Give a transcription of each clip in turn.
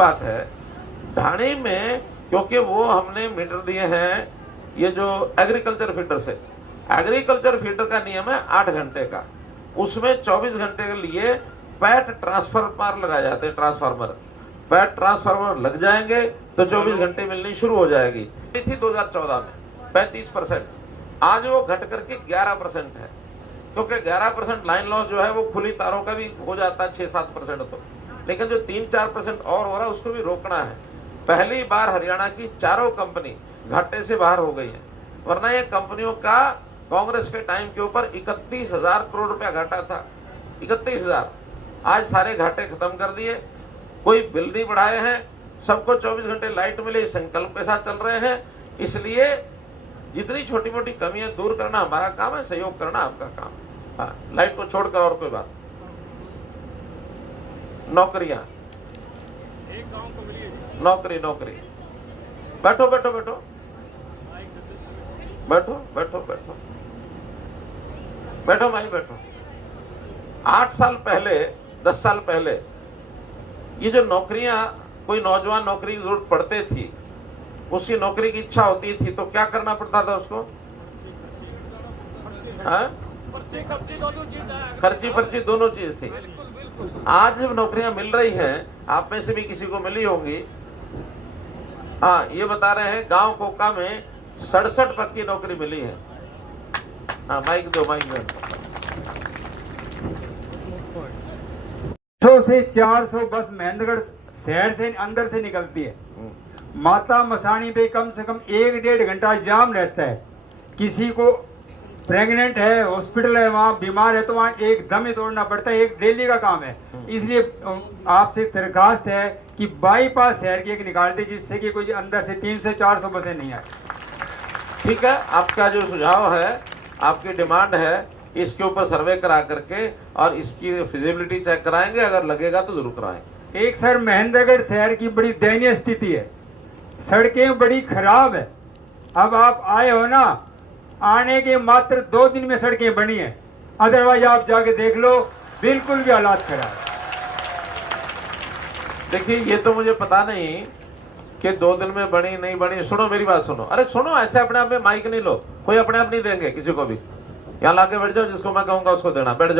बात है ढाणी में, क्योंकि वो हमने मीटर दिए हैं ये जो एग्रीकल्चर फीडर से। एग्रीकल्चर फीडर का नियम है 8 घंटे का, उसमें 24 घंटे के लिए पैट ट्रांसफार्मर लगाए जाते हैं। पैट ट्रांसफार्मर लग जाएंगे तो 24 घंटे मिलनी शुरू हो जाएगी। थी 2014 में 35%, आज वो घट करके 11% है, क्योंकि 11% लाइन लॉस जो है वो खुली तारों का भी हो जाता है 6-7%। तो लेकिन जो 3-4% और हो रहा है उसको भी रोकना है। पहली बार हरियाणा की चारों कंपनी घाटे से बाहर हो गई है, वरना ये कंपनियों का कांग्रेस के टाइम के ऊपर 31,000 करोड़ रुपया घाटा था। 31,000, आज सारे घाटे खत्म कर दिए। कोई बिल नहीं बढ़ाए हैं, सबको 24 घंटे लाइट मिले, संकल्प के साथ चल रहे हैं। इसलिए जितनी छोटी मोटी कमियां दूर करना हमारा काम है, सहयोग करना आपका काम है। हाँ, लाइट को छोड़कर और कोई बात। नौकरियां, एक गांव को मिली है नौकरी। बैठो बैठो बैठो बैठो बैठो बैठो बैठो भाई बैठो। 8 साल पहले, 10 साल पहले ये जो नौकरियां, कोई नौजवान नौकरी की जरूरत पड़ते थी, उसकी नौकरी की इच्छा होती थी तो क्या करना पड़ता था उसको? खर्ची पर्ची दोनों चीज थी। आज जब नौकरियां मिल रही हैं, आप में से भी किसी को मिली होंगी। हाँ, ये बता रहे हैं गांव कोका में 67 पक्की नौकरी मिली है। हाँ, माइक दो। 100 से 400 बस महेंद्रगढ़ शहर से अंदर से निकलती है। माता मसानी पे कम से कम 1-1.5 घंटा जाम रहता है। किसी को प्रेग्नेंट है, हॉस्पिटल है, वहाँ बीमार है तो वहाँ एक दम ही तोड़ना पड़ता है। एक डेली का काम है। इसलिए आपसे दरखास्त है कि बाईपास शहर की एक निकाल दी, जिससे कि कोई अंदर से 300 से 400 बसें नहीं आए। ठीक है, आपका जो सुझाव है, आपकी डिमांड है, इसके ऊपर सर्वे करा करके और इसकी फिजिबिलिटी चेक कराएंगे। अगर लगेगा तो जरूर कराएंगे। एक सर, महेंद्रगढ़ शहर की बड़ी दयनीय स्थिति है, सड़कें बड़ी खराब है। अब आप आए हो ना, आने के मात्र 2 दिन में सड़कें बनी है, अदरवाइज आप जाके देख लो, बिल्कुल भी हालात खराब। देखिए, ये तो मुझे पता नहीं कि 2 दिन में बनी नहीं बनी। सुनो मेरी बात सुनो। अरे सुनो, ऐसे अपने आप में माइक नहीं लो, कोई अपने आप नहीं देंगे किसी को भी। यहाँ लाके बैठ जाओ, जिसको मैं कहूंगा उसको देना। बैठ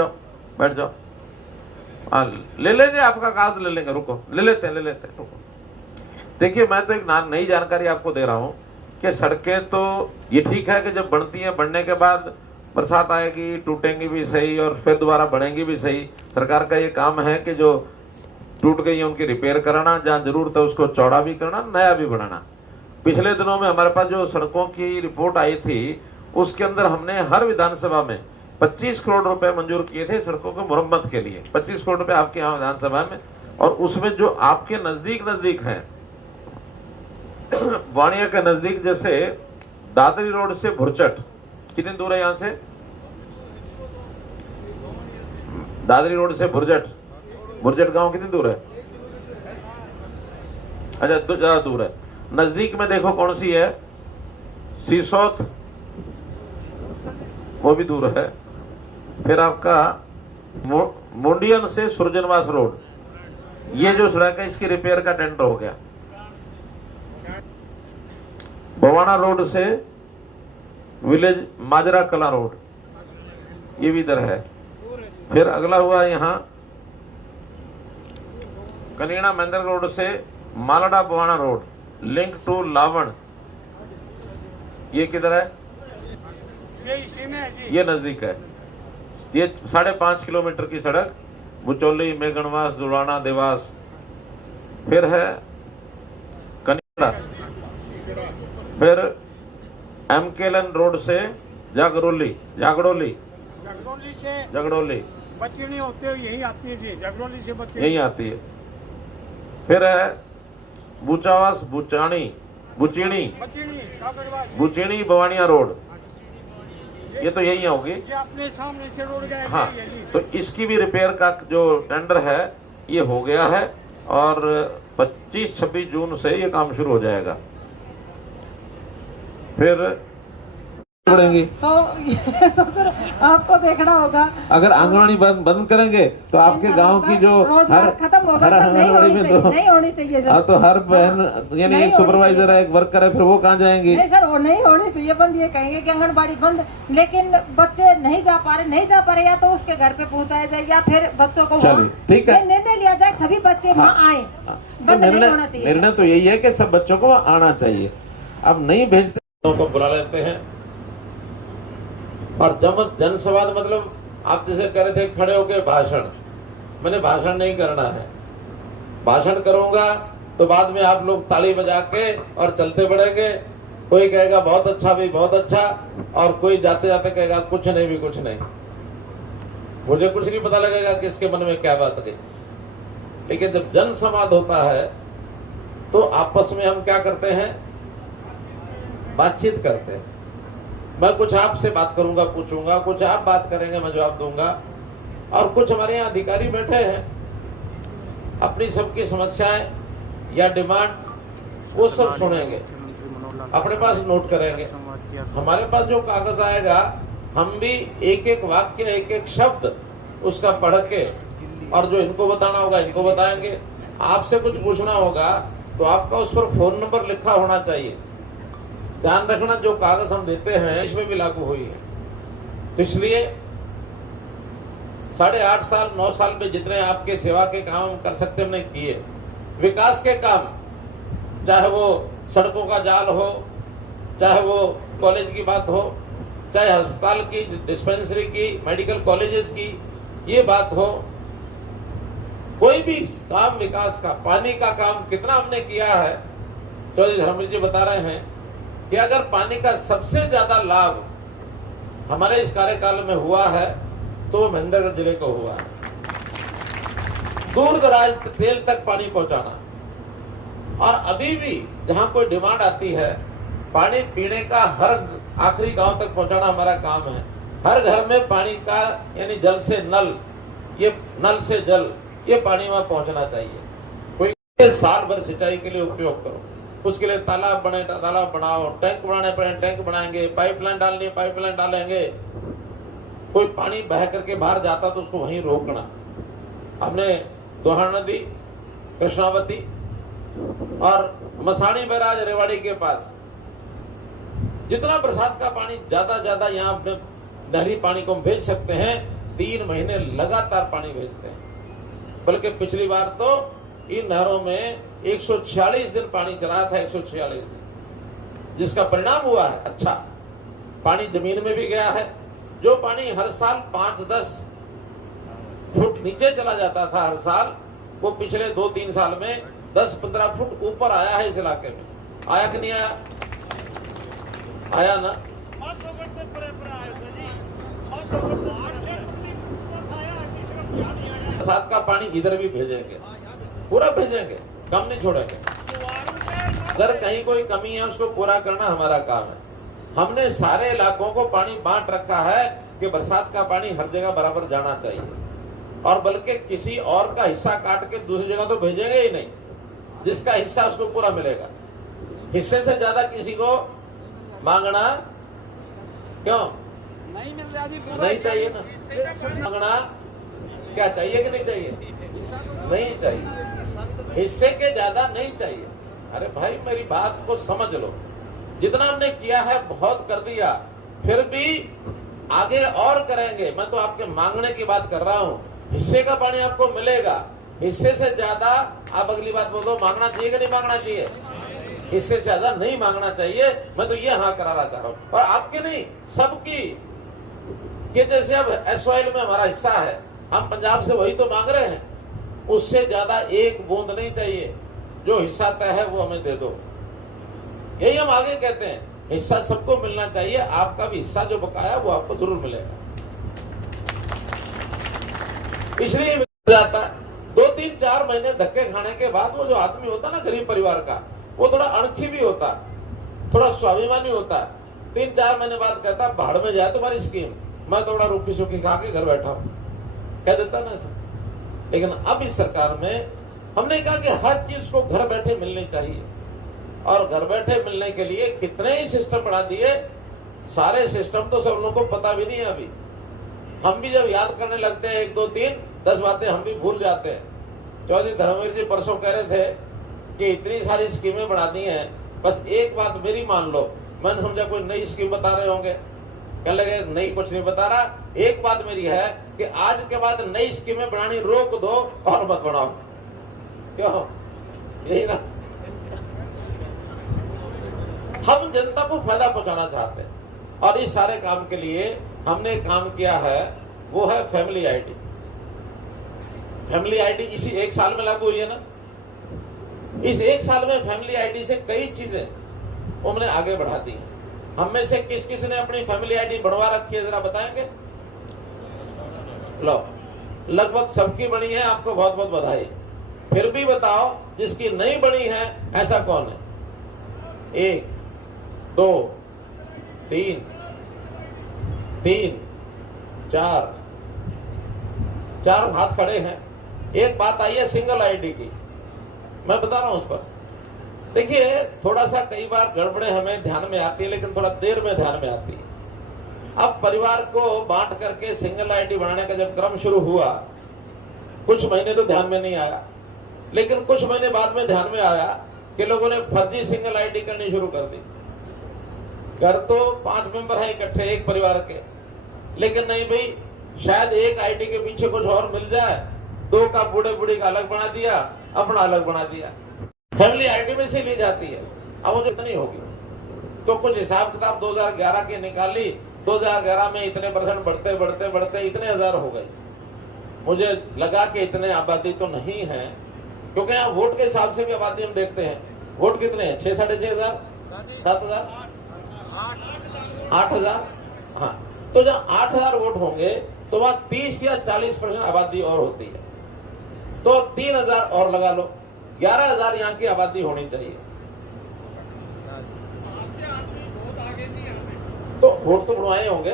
जाओ। हाँ, ले लेंगे, आपका कागज ले लेंगे। रुको, ले लेते हैं रुको। देखिए, मैं तो एक नई जानकारी आपको दे रहा हूँ कि सड़कें तो ये ठीक है कि जब बनती हैं, बनने के बाद बरसात आएगी, टूटेंगी भी सही और फिर दोबारा बढ़ेंगी भी सही। सरकार का ये काम है कि जो टूट गई है उनकी रिपेयर कराना, जहाँ जरूरत है उसको चौड़ा भी करना, नया भी बनाना। पिछले दिनों में हमारे पास जो सड़कों की रिपोर्ट आई थी, उसके अंदर हमने हर विधानसभा में 25 करोड़ रुपए मंजूर किए थे सड़कों की मुरम्मत के लिए। 25 करोड़ रुपए आपके यहाँ विधानसभा में। और उसमें जो आपके नजदीक हैं, वाणिया के नजदीक, जैसे दादरी रोड से भुरचट, कितनी दूर है यहाँ से? दादरी रोड से भुरचट गांव कितनी दूर है? अच्छा, ज्यादा दूर है। नजदीक में देखो कौन सी है? सीसोत, वो भी दूर है। फिर आपका मुंडियन से सुरजनवास रोड, ये जो सड़क है इसकी रिपेयर का टेंडर हो गया। बवाना रोड से विलेज माजरा कला रोड, ये भी इधर है। फिर अगला हुआ यहाँ कलीना महेंद्र रोड से मालड़ा बवाना रोड, लिंक टू लावण, ये किधर है? ये इसी में है जी। ये नजदीक है। ये 5.5 किलोमीटर की सड़क, बुचौली, मेघनवास, दुलाना, देवास। फिर है कनिड़ा, फिर एमकेलन रोड से जागड़ोली बचनी होते हुए यही आती है जी। जगड़ोली से बचनी यही आती है। फिर है बुचावास, बुचीणी बवानिया रोड, ये तो यही होगी। ये अपने सामने से रोड गया। हाँ, तो इसकी भी रिपेयर का जो टेंडर है ये हो गया है और 25-26 जून से ये काम शुरू हो जाएगा। फिर पड़ेंगी। तो ये तो सर आपको देखना होगा। अगर आंगनवाड़ी बंद करेंगे तो आपके गांव की जो रोजगार खत्म होगा सर, नहीं होनी चाहिए, नहीं होनी चाहिए सर। तो हर बहन यानी नहीं एक सुपरवाइजर है, एक वर्कर है, फिर वो कहाँ जाएंगी? नहीं सर, वो नहीं होनी चाहिए बंद। ये कहेंगे कि आंगनबाड़ी बंद, लेकिन बच्चे नहीं जा पा रहे, या तो उसके घर पे पहुंचाया जाए या फिर बच्चों को चलिए, ठीक है। निर्णय लिया जाए सभी बच्चे वहाँ आए। बंद नहीं होना चाहिए। निर्णय तो यही है कि सब बच्चों को आना चाहिए। अब नहीं भेजते को बुला लेते हैं, और जब जनसंवाद मतलब आप जैसे कह रहे थे खड़े होकर भाषण, मैंने भाषण नहीं करना है। भाषण करूंगा तो बाद में आप लोग ताली बजा के और चलते बढ़ेंगे। कोई कहेगा बहुत अच्छा भी बहुत अच्छा, और कोई जाते जाते कहेगा कुछ नहीं भी कुछ नहीं। मुझे कुछ नहीं पता लगेगा कि इसके मन में क्या बात गई। लेकिन जब जनसंवाद होता है तो आपस में हम क्या करते हैं, बातचीत करते हैं। मैं कुछ आपसे बात करूंगा, पूछूंगा, कुछ आप बात करेंगे, मैं जवाब दूंगा, और कुछ हमारे यहाँ अधिकारी बैठे हैं, अपनी सबकी समस्याएं या डिमांड वो सब सुनेंगे, अपने पास नोट करेंगे। हमारे पास जो कागज आएगा हम भी एक एक वाक्य, एक एक शब्द उसका पढ़ के, और जो इनको बताना होगा इनको बताएंगे। आपसे कुछ पूछना होगा तो आपका उस पर फोन नंबर लिखा होना चाहिए। ध्यान रखना, जो कागज हम देते हैं इसमें भी लागू हुई है। तो इसलिए 8.5 साल 9 साल में जितने आपके सेवा के काम हम कर सकते हमने किए। विकास के काम, चाहे वो सड़कों का जाल हो, चाहे वो कॉलेज की बात हो, चाहे अस्पताल की, डिस्पेंसरी की, मेडिकल कॉलेजेस की ये बात हो, कोई भी काम विकास का, पानी का काम कितना हमने किया है। चौधरी धर्मवीर जी बता रहे हैं कि अगर पानी का सबसे ज्यादा लाभ हमारे इस कार्यकाल में हुआ है तो महेंद्रगढ़ जिले को हुआ है। दूर दराज तेल तक पानी पहुंचाना, और अभी भी जहां कोई डिमांड आती है पानी पीने का हर आखिरी गांव तक पहुंचाना हमारा काम है। हर घर में पानी का यानी जल से नल, ये नल से जल, ये पानी वहां पहुंचना चाहिए। कोई साल भर सिंचाई के लिए उपयोग करो, उसके लिए तालाब बने, तालाब बनाओ, टैंक बनाने पड़े टैंक बनाएंगे, पाइपलाइन डालनी है पाइपलाइन डालेंगे। कोई पानी बह करके बाहर जाता तो उसको वहीं रोकना। हमने दोहार नदी, कृष्णावती और मसानी बैराज रेवाड़ी के पास जितना बरसात का पानी ज्यादा यहाँ अपने नहरी पानी को हम भेज सकते हैं, 3 महीने लगातार पानी भेजते हैं। बल्कि पिछली बार तो इन नहरों में 146 दिन पानी चला था, 146 दिन, जिसका परिणाम हुआ है अच्छा। पानी जमीन में भी गया है। जो पानी हर साल 5-10 फुट नीचे चला जाता था हर साल, वो पिछले 2-3 साल में 10-15 फुट ऊपर आया है इस इलाके में। आया कि नहीं आया? आया ना। बरसात का पानी इधर भी भेजेंगे, पूरा भेजेंगे, कम नहीं छोड़ेंगे। अगर कहीं कोई कमी है उसको पूरा करना हमारा काम है। हमने सारे इलाकों को पानी बांट रखा है कि बरसात का पानी हर जगह बराबर जाना चाहिए, और बल्कि किसी और का हिस्सा काट के दूसरी जगह तो भेजेंगे ही नहीं। जिसका हिस्सा उसको पूरा मिलेगा। हिस्से से ज्यादा किसी को मांगना क्यों नहीं मिल रहा जी, नहीं चाहिए ना। मांगना क्या चाहिए कि नहीं चाहिए? नहीं चाहिए, हिस्से के ज्यादा नहीं चाहिए। अरे भाई मेरी बात को समझ लो। जितना हमने किया है बहुत कर दिया, फिर भी आगे और करेंगे। मैं तो आपके मांगने की बात कर रहा हूँ। हिस्से का पानी आपको मिलेगा, हिस्से से ज्यादा। आप अगली बात बोलो, मांगना चाहिए कि नहीं मांगना चाहिए? हिस्से से ज्यादा नहीं मांगना चाहिए। मैं तो ये हाँ कराना चाह रहा हूँ, और आपके नहीं सबकी। कि जैसे अब एसवाइल में हमारा हिस्सा है, हम पंजाब से वही तो मांग रहे हैं, उससे ज्यादा एक बूंद नहीं चाहिए। जो हिस्सा तय है वो हमें दे दो, यही हम आगे कहते हैं। हिस्सा सबको मिलना चाहिए। आपका भी हिस्सा जो बकाया वो आपको जरूर मिलेगा। इसलिए जाता 2-3-4 महीने धक्के खाने के बाद वो जो आदमी होता ना गरीब परिवार का, वो थोड़ा अणखी भी होता, थोड़ा स्वाभिमानी होता। 3-4 महीने बाद कहता भाड़ में जाए तुम्हारी स्कीम, मैं थोड़ा रूखी सूखी खा के घर बैठा हूं, कह देता ना सर। लेकिन अब इस सरकार में हमने कहा कि हर चीज को घर बैठे मिलनी चाहिए, और घर बैठे मिलने के लिए कितने ही सिस्टम बढ़ा दिए। सारे सिस्टम तो सब लोगों को पता भी नहीं है अभी। हम भी जब याद करने लगते हैं 1 2 3 10 बातें हम भी भूल जाते हैं। चौधरी धर्मवीर जी परसों कह रहे थे कि इतनी सारी स्कीमें बना दी हैं, बस एक बात मेरी मान लो। मैंने समझा कोई नई स्कीम बता रहे होंगे, कहने लगे नहीं कुछ नहीं बता रहा, एक बात मेरी है कि आज के बाद नई स्कीमें बनानी रोक दो और मत बनाओ। क्यों? यही ना, हम जनता को फायदा पहुंचाना चाहते हैं और इस सारे काम के लिए हमने काम किया है, वो है फैमिली आईडी। फैमिली आईडी इसी 1 साल में लागू हुई है ना। इस 1 साल में फैमिली आईडी से कई चीजें हमने आगे बढ़ा दी हैं। हम में से किस किस ने अपनी फैमिली आईडी बढ़वा रखी है, जरा बताएंगे? लो, लगभग सबकी बनी है, आपको बहुत बहुत बधाई। फिर भी बताओ जिसकी नहीं बनी है ऐसा कौन है? 1 2 3 4 हाथ खड़े हैं। एक बात आई है सिंगल आईडी की, मैं बता रहा हूं उस पर। देखिए, थोड़ा सा कई बार गड़बड़े हमें ध्यान में आती है, लेकिन थोड़ा देर में ध्यान में आती है। अब परिवार को बांट करके सिंगल आईडी बनाने का जब क्रम शुरू हुआ, कुछ महीने तो ध्यान में नहीं आया, लेकिन कुछ महीने बाद में ध्यान में आया कि लोगों ने फर्जी सिंगल आईडी करनी शुरू कर दी। घर तो 5 मेंबर हैं इकट्ठे एक परिवार के, लेकिन नहीं भाई, शायद एक आईडी के पीछे कुछ और मिल जाए, 2 का बूढ़े बूढ़ी का अलग बना दिया, अपना अलग बना दिया। फैमिली आईडी में से ली जाती है। अब वो इतनी होगी तो कुछ हिसाब किताब 2011 की निकाली, 2011 में इतने % बढ़ते बढ़ते बढ़ते इतने हजार हो गए। मुझे लगा कि इतने आबादी तो नहीं है, क्योंकि यहाँ वोट के हिसाब से भी आबादी हम देखते हैं। वोट कितने हैं? 6 साढ़े 6 हजार, 7 हजार, 8 हजार। हाँ, तो जब 8 हजार वोट होंगे तो वहां 30 या 40% आबादी और होती है, तो 3 हजार और लगा लो, 11 हजार यहाँ की आबादी होनी चाहिए। तो वोट तो बढ़वाए होंगे।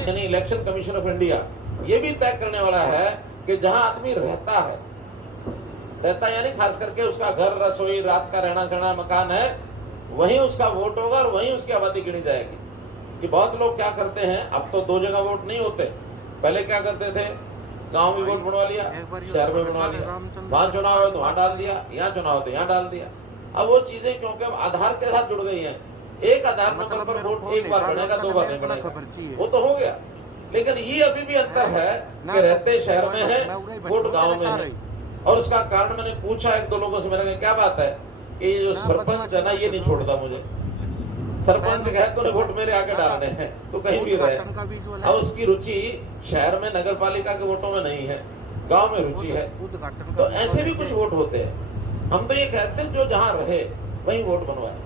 यानी इलेक्शन कमीशन ऑफ इंडिया ये भी तय करने वाला है कि जहां आदमी रहता है, यानी खास करके उसका घर, रसोई, रात का रहना सहना, मकान है, वहीं उसका वोट होगा और वहीं उसकी आबादी गिनी जाएगी। कि बहुत लोग क्या करते हैं, अब तो 2 जगह वोट नहीं होते, पहले क्या करते थे, गांव में वोट बनवा लिया, शहर में बनवा लिया, वहां चुनाव है तो वहां डाल दिया, यहाँ चुनाव है तो यहाँ डाल दिया। अब वो चीजें क्योंकि अब आधार के साथ जुड़ गई हैं, एक आधार नंबर पर वोट एक बार बनेगा, 2 बार नहीं बनेगा, वो तो हो गया। लेकिन ये अभी भी अंतर है कि रहते शहर में है, वोट गांव में है। और उसका कारण मैंने पूछा 1-2 लोगों से, मैंने कहा क्या बात है कि ये जो सरपंच है ना, ये नहीं छोड़ता मुझे। सरपंच कहे तो वोट मेरे आके डालने हैं, तो कहीं भी रहे। अब उसकी रुचि शहर में नगर पालिका के वोटों में नहीं है, गांव में रुचि है। तो ऐसे भी कुछ वोट होते हैं। हम तो ये कहते हैं जो जहां रहे वहीं वोट बनवाए।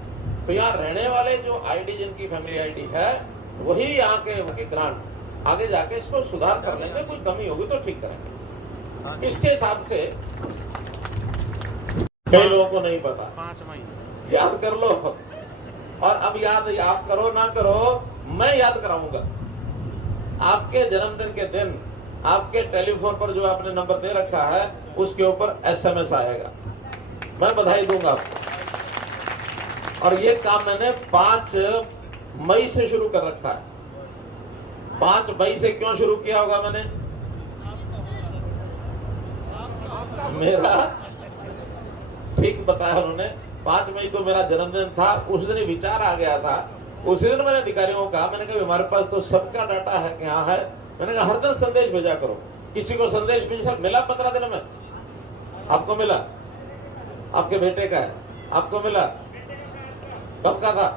तो यहाँ रहने वाले जो आईडी, जिनकी फैमिली आईडी है, वही यहाँ के ग्रांट आगे जाके इसको सुधार कर लेंगे, कोई कमी होगी तो ठीक करेंगे। इसके हिसाब से कई लोगों को नहीं पता, 5 मई याद कर लो। और अब याद आप करो ना करो, मैं याद कराऊंगा। आपके जन्मदिन के दिन आपके टेलीफोन पर जो आपने नंबर दे रखा है, उसके ऊपर SMS आएगा, मैं बधाई दूंगा आपको। और ये काम मैंने 5 मई से शुरू कर रखा है। 5 मई से क्यों शुरू किया होगा मैंने? मेरा ठीक बताया उन्होंने, 5 मई को मेरा जन्मदिन था, उस दिन विचार आ गया था। उसी दिन मैंने अधिकारियों को कहा, मैंने कहा हमारे पास तो सबका डाटा है, यहाँ है। मैंने कहा हर दिन संदेश भेजा करो, किसी को संदेश भेजा मिला 15 दिन में, आपको मिला, आपके बेटे का है, आपको मिला, कब का था?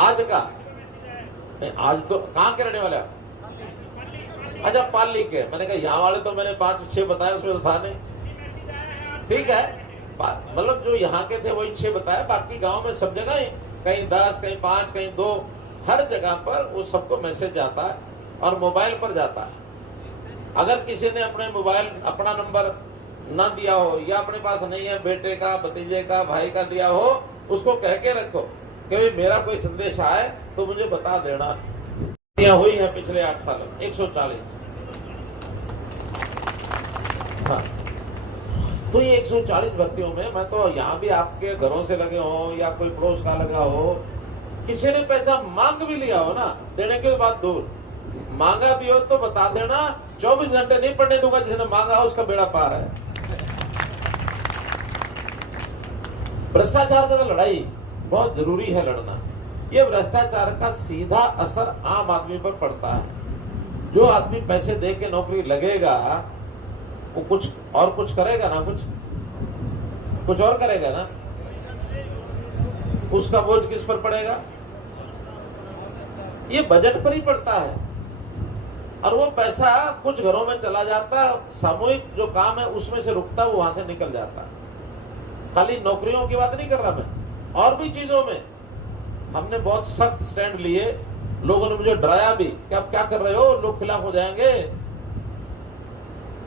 आज का नहीं, आज तो कहाँ के रहने वाले आप? अच्छा, पाली के। मैंने कहा यहाँ वाले तो मैंने 5-6 बताए, उसमें तो था नहीं। ठीक है, मतलब जो यहाँ के थे वही 6 बताए, बाकी गांव में सब जगह कहीं 10, कहीं 5, कहीं 2, हर जगह पर वो सबको मैसेज जाता है और मोबाइल पर जाता है। अगर किसी ने अपने मोबाइल अपना नंबर ना दिया हो या अपने पास नहीं है, बेटे का, भतीजे का, भाई का दिया हो, उसको कह के रखो कि भाई मेरा कोई संदेश आए तो मुझे बता देना। हुई है पिछले 8 सालों में 140। हाँ, तो ये 140 भर्तियों में मैं तो यहाँ भी आपके घरों से लगे हो या कोई पड़ोस का लगा हो, किसी ने पैसा मांग भी लिया हो ना, देने के बाद दूर, मांगा भी हो तो बता देना, 24 घंटे नहीं पड़ने दूंगा, जिसने मांगा हो उसका बेड़ा पार है। भ्रष्टाचार का तो लड़ाई बहुत जरूरी है लड़ना। ये भ्रष्टाचार का सीधा असर आम आदमी पर पड़ता है। जो आदमी पैसे दे के नौकरी लगेगा वो कुछ करेगा ना, कुछ और करेगा ना, उसका बोझ किस पर पड़ेगा? ये बजट पर ही पड़ता है। और वो पैसा कुछ घरों में चला जाता, सामूहिक जो काम है उसमें से रुकता, वो वहां से निकल जाता। खाली नौकरियों की बात नहीं कर रहा मैं, और भी चीजों में हमने बहुत सख्त स्टैंड लिए। लोगों ने मुझे डराया भी कि आप क्या कर रहे हो, लोग खिलाफ हो जाएंगे।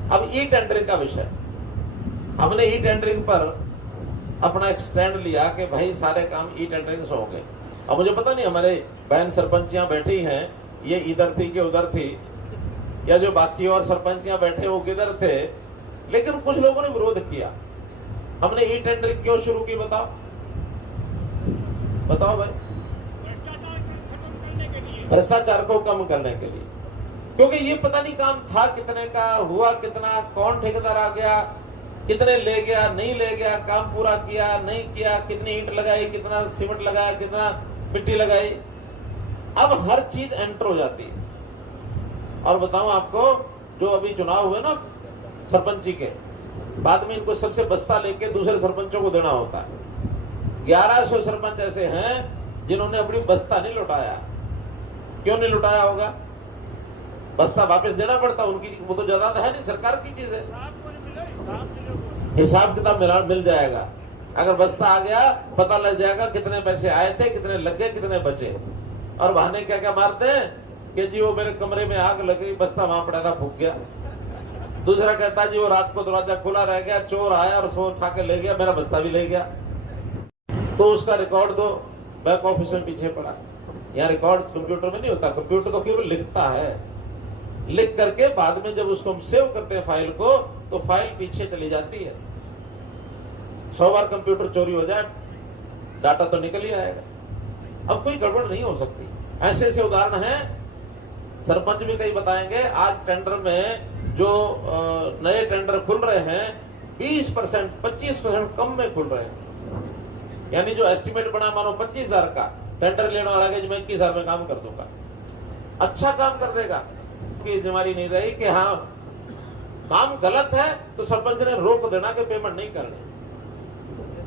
अब ई टेंडरिंग का विषय, हमने ई टेंडरिंग पर अपना एक स्टैंड लिया कि भाई सारे काम ई टेंडरिंग से होंगे। अब मुझे पता नहीं हमारे बहन सरपंचियां बैठी हैं, ये इधर थी कि उधर थी, या जो बाकी और सरपंचियां बैठे वो किधर थे, लेकिन कुछ लोगों ने विरोध किया। हमने ई टेंडरिंग क्यों शुरू की बताओ भाई? भ्रष्टाचार को कम करने के लिए, क्योंकि ये पता नहीं काम था कितने का, हुआ कितना, कौन ठेकेदार आ गया, कितने ले गया, नहीं ले गया, काम पूरा किया नहीं किया, कितनी ईंट लगाई, कितना सीमेंट लगाया, कितना मिट्टी लगाई। अब हर चीज एंटर हो जाती है। और बताऊं आपको, जो अभी चुनाव हुए ना सरपंची के, बाद में इनको सबसे बस्ता लेके दूसरे सरपंचों को देना होता है। 1100 सरपंच ऐसे हैं जिन्होंने अपनी बस्ता नहीं लौटाया। क्यों नहीं लौटाया होगा? बस्ता वापस देना पड़ता उनकी, वो तो ज्यादा है नहीं, सरकार की चीज है। हिसाब किताब मिल जाएगा। अगर बस्ता आ गया पता लग जाएगा कितने पैसे आए थे, कितने लग गए, कितने बचे। और बहाने क्या क्या मारते हैं कि जी वो मेरे कमरे में आग लग गई, बस्ता वहां पड़ा था, फूक गया। दूसरा कहता जी वो रात को दरवाजा खुला रह गया, चोर आया और सो उठा के ले गया, मेरा बस्ता भी ले गया। तो उसका रिकॉर्ड दो, बैक ऑफिस में पीछे पड़ा। यहाँ रिकॉर्ड कंप्यूटर में नहीं होता, कंप्यूटर तो केवल लिखता है। लिख करके बाद में जब उसको हम सेव करते हैं फाइल को, तो फाइल पीछे चली जाती है। 100 बार कंप्यूटर चोरी हो जाए, डाटा तो निकल ही आएगा। अब कोई गड़बड़ नहीं हो सकती। ऐसे ऐसे उदाहरण हैं, सरपंच भी कई बताएंगे। आज टेंडर में जो नए टेंडर खुल रहे हैं 20%, 25% कम में खुल रहे हैं। यानी जो एस्टिमेट बना मानो 25,000 का, टेंडर लेने वाला है मैं 21,000 में काम कर दूंगा। अच्छा काम कर देगा, की जिम्मेदारी नहीं रही कि हाँ काम गलत है तो सरपंच ने रोक देना कि पेमेंट नहीं करनी।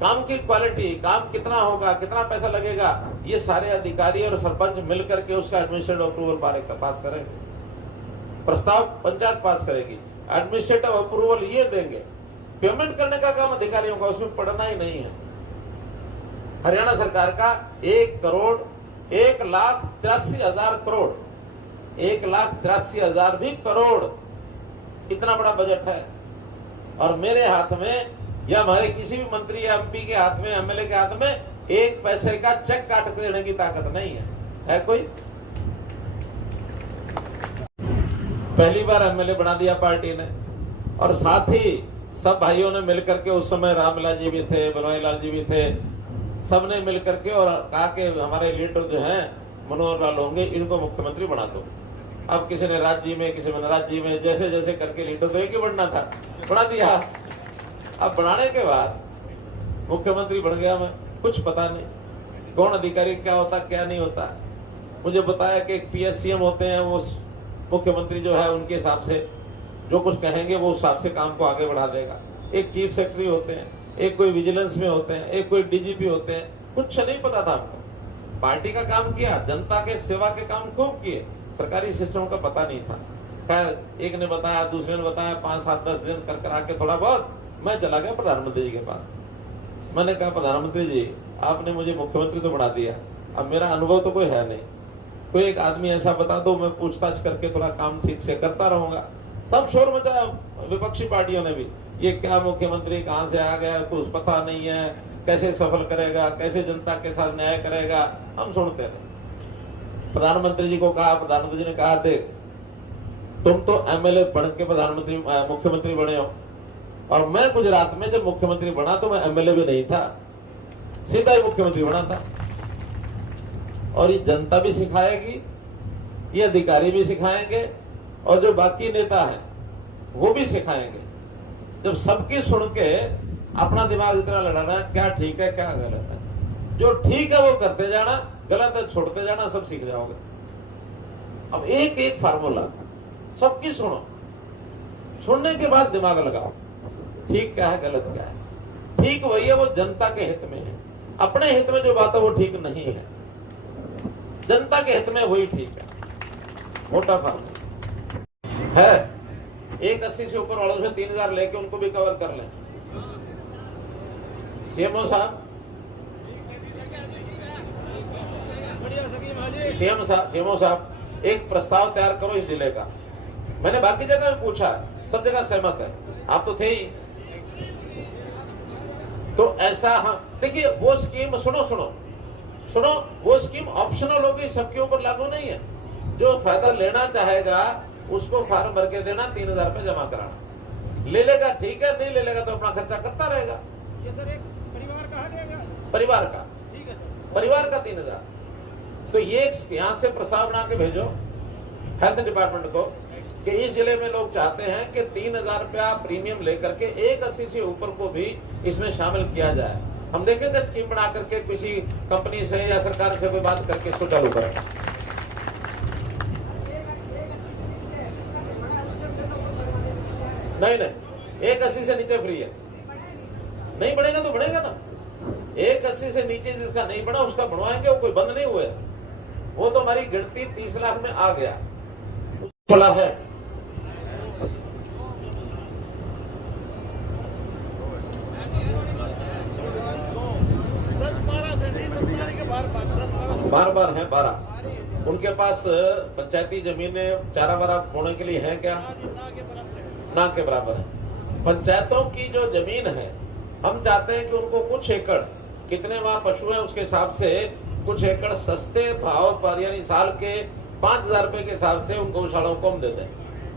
काम की क्वालिटी, काम कितना होगा, कितना पैसा लगेगा, ये सारे अधिकारी और सरपंच मिलकर के उसका एडमिनिस्ट्रेटिव अप्रूवल पास करेंगे। प्रस्ताव पंचायत पास करेगी, एडमिनिस्ट्रेटिव अप्रूवल ये देंगे। पेमेंट करने का काम अधिकारियों का, उसमें पढ़ना ही नहीं है। हरियाणा सरकार का 1,83,000 करोड़, 1,83,000 भी करोड़, इतना बड़ा बजट है। और मेरे हाथ में या हमारे किसी भी मंत्री या एमपी के हाथ में, एमएलए के हाथ में 1 पैसे का चेक काट के देने की ताकत नहीं है कोई? पहली बार एमएलए बना दिया पार्टी ने, और साथ ही सब भाइयों ने मिलकर के, उस समय रामलाल जी भी थे, बनवारी लाल जी भी थे, सबने मिलकर के और कहा कि हमारे लीडर जो हैं मनोहर लाल होंगे, इनको मुख्यमंत्री बना दो। अब किसी ने राज्य में, किसी में राज्य में, जैसे जैसे करके लीडर तो एक ही बनना था, बना दिया। अब बनाने के बाद मुख्यमंत्री बन गया मैं, कुछ पता नहीं कौन अधिकारी क्या होता क्या नहीं होता। मुझे बताया कि एक पीएससीएम होते हैं, वो मुख्यमंत्री जो है उनके हिसाब से जो कुछ कहेंगे वो उस हिसाब से काम को आगे बढ़ा देगा। एक चीफ सेक्रेटरी होते हैं, एक कोई विजिलेंस में होते हैं, एक कोई डीजीपी होते हैं। कुछ नहीं पता था हमको। पार्टी का काम किया, जनता के सेवा के काम खूब किए, सरकारी सिस्टम का पता नहीं था। खैर एक ने बताया, दूसरे ने बताया, 5, 7, 10 दिन कर आके थोड़ा बहुत मैं चला गया प्रधानमंत्री जी के पास। मैंने कहा प्रधानमंत्री जी आपने मुझे मुख्यमंत्री तो बना दिया, अब मेरा अनुभव तो कोई है नहीं, कोई एक आदमी ऐसा बता दो, मैं पूछताछ करके थोड़ा काम ठीक से करता रहूंगा। सब शोर मचाया विपक्षी पार्टियों ने भी, ये क्या मुख्यमंत्री कहां से आ गया, कुछ पता नहीं है, कैसे सफल करेगा, कैसे जनता के साथ न्याय करेगा। हम सुनते रहे। प्रधानमंत्री जी को कहा, प्रधानमंत्री जी ने कहा देख तुम तो एमएलए बन के प्रधानमंत्री मुख्यमंत्री बने हो, और मैं गुजरात में जब मुख्यमंत्री बना तो मैं एमएलए भी नहीं था, सीधा ही मुख्यमंत्री बना था। और ये जनता भी सिखाएगी, ये अधिकारी भी सिखाएंगे, और जो बाकी नेता हैं वो भी सिखाएंगे। जब सबकी सुन के अपना दिमाग इतना लड़ाना है क्या ठीक है क्या गलत है, जो ठीक है वो करते जाना, गलत है छोड़ते जाना, सब सीख जाओगे। अब एक एक फार्मूला सबकी सुनो, सुनने के बाद दिमाग लगाओ, ठीक क्या है गलत क्या है। ठीक वही है वो जनता के हित में है, अपने हित में जो बात है वो ठीक नहीं है, जनता के हित में वही ठीक है। मोटा फार्मूला है। 180 से ऊपर वालों से 3000 लेके उनको भी कवर कर लें। सीएमओ साहब, सीएमओ साहब एक प्रस्ताव तैयार करो इस जिले का। मैंने बाकी जगह भी पूछा, सब जगह सहमत है, आप तो थे ही। तो ऐसा हाँ देखिए, वो स्कीम सुनो सुनो सुनो, वो स्कीम ऑप्शनल होगी, सबके ऊपर लागू नहीं है। जो फायदा लेना चाहेगा उसको फार्म भर के देना, 3000 रुपए जमा कराना, ले लेगा ठीक है, नहीं ले लेगा तो अपना खर्चा करता रहेगा। ये सर एक परिवार का है, परिवार का, ठीक है सर, परिवार का 3000। तो ये यहाँ से प्रस्ताव बना के भेजो हेल्थ डिपार्टमेंट को कि इस जिले में लोग चाहते हैं कि 3000 रुपया प्रीमियम लेकर के 180 से ऊपर को भी इसमें शामिल किया जाए। हम देखेंगे स्कीम बना करके किसी कंपनी से या सरकार से कोई बात करके इसको चालू करें। नहीं नहीं, 180 से नीचे फ्री है, नहीं बढ़ेगा तो बढ़ेगा ना। 180 से नीचे जिसका नहीं बढ़ा उसका बढ़वाएंगे, वो कोई बंद नहीं हुए, वो तो हमारी गिनती 30 लाख में आ गया चला है। बार बार है 12 उनके पास पंचायती जमीनें चारा वारा बोने के लिए है क्या? ना के बराबर है। पंचायतों की जो जमीन है, हम चाहते हैं कि उनको कुछ एकड़, कितने वहां पशु हैं उसके हिसाब से कुछ एकड़ सस्ते भाव पर, यानी साल के 5000 रुपए के हिसाब से उन गौशालाओं को हम दे दें,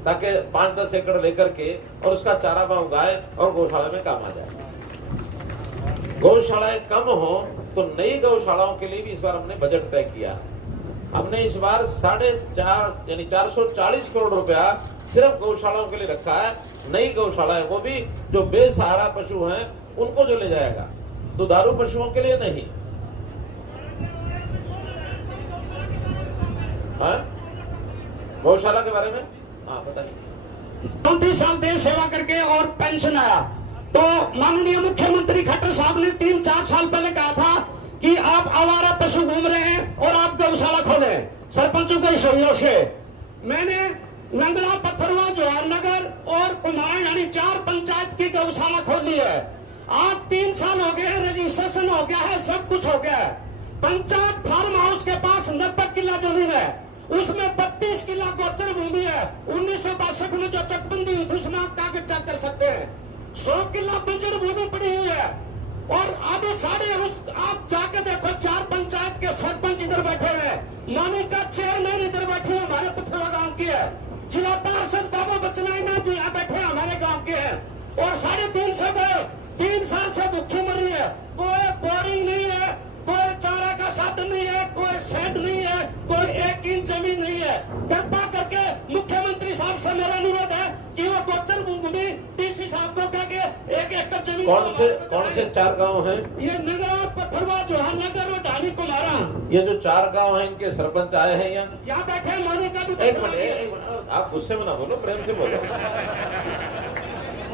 ताकि 5-10 एकड़ लेकर के और उसका चारा वहां उगाए और गौशाला में काम आ जाए। गौशालाएं कम हो तो नई गौशालाओं के लिए भी इस बार हमने बजट तय किया। हमने इस बार 4.5 यानी 440 करोड़ रुपया सिर्फ गौशालाओं के लिए रखा है। नई गौशाला है, वो भी जो बेसहारा पशु हैं उनको जो ले जाएगा, दुधारू पशुओं के लिए नहीं। गौशाला के बारे में हाँ पता नहीं। 34 साल देश सेवा करके और पेंशन आया, तो माननीय मुख्यमंत्री खट्टर साहब ने 3-4 साल पहले कहा था कि आप आवारा पशु घूम रहे हैं और आप गौशाला खोलें सरपंचों के सहयोग से। मैंने नंगला, पत्थरवा, जवाहरनगर और कुमाऊं यानी 4 पंचायत की गौशाला खोली है। आज 3 साल हो गए, रजिस्ट्रेशन हो गया है, सब कुछ हो गया है। पंचायत फार्म हाउस के पास 90 किला जमीन है, उसमें 32 किला गोचर भूमि है। 1962 में जो चकबंदी हुई थी उसमें आप कागज चेक कर सकते हैं। 100 किला बंजर भूमि पड़ी हुई है। और अब आप जाके देखो, 4 पंचायत के सरपंच इधर बैठे हुए हैं, मोनिका चेयरमैन इधर बैठे हुए हमारे पथरवा गांव की है, जिला पार्षद बाबू बचनाइना जी यहाँ बैठे हमारे गांव के हैं। और 350 गए, 3 साल से भूखी मर रही है, कोई बोरिंग नहीं है, कोई चारा का साधन नहीं है, कोई शेड नहीं है, कोई 1 इंच जमीन नहीं है। कृपा करके मुख्यमंत्री साहब से मेरा अनुरोध है कि वो गोचर भूमि डीसी साहब को कह के 1 एकड़ जमीन। कौन से 4 गांव हैं? ये नगरा, पत्थरवा, जवाहरनगर और ढाली कुमारा। ये जो 4 गांव हैं इनके सरपंच आए हैं यहाँ बैठे मोनिका भी। एक मिनट, आप गुस्से में ना बोलो, प्रेम से बोलो।